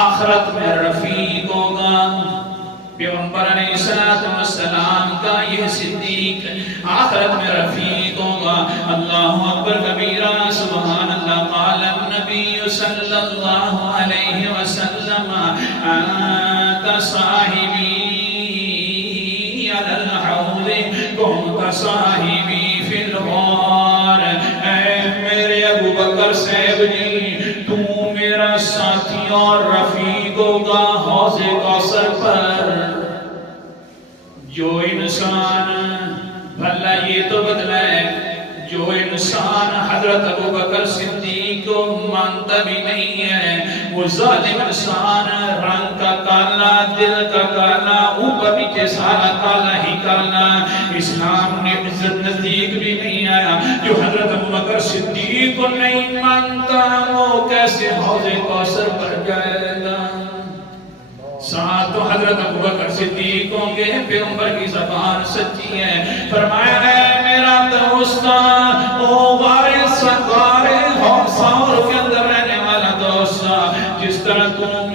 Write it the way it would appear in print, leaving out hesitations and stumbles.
آخرت میں رفیق ہوگا. پیغمبر علیہ السلام کا یہ صدیق آخرت میں رفیق ہوگا. اللہ اکبر کبیرہ سبحان اللہ. قال النبی صلی اللہ علیہ وسلم انت صاحبی علی الحوض كنت صاحبی فی الغار. اے میرے ابو بکر صاحب جی تو میرا ساتھی اور رفیق ہوگا حوض کوثر پر. جو انسان بھلا یہ تو بدلا ہے جو انسان حضرت ابو بکر صدیق کو مانتا بھی نہیں ہے وہ ظالم انسان. رنگ کا کالا دل کا کالا اوپر نیچے سارا کالا ہی کالا. اسلام نے عزت نزدیک بھی نہیں آیا. جو حضرت ابو بکر صدیق کو نہیں مانتا وہ کیسے حوض کوثر پر جائے گا. ساتھ تو حضرت ابو بکر صدیق ہوں گے. پیغمبر کی زبان سچی ہے. فرمایا ہے میرا دوست او وارث غار حوض کے اندر رہنے والا دوست جس طرح تو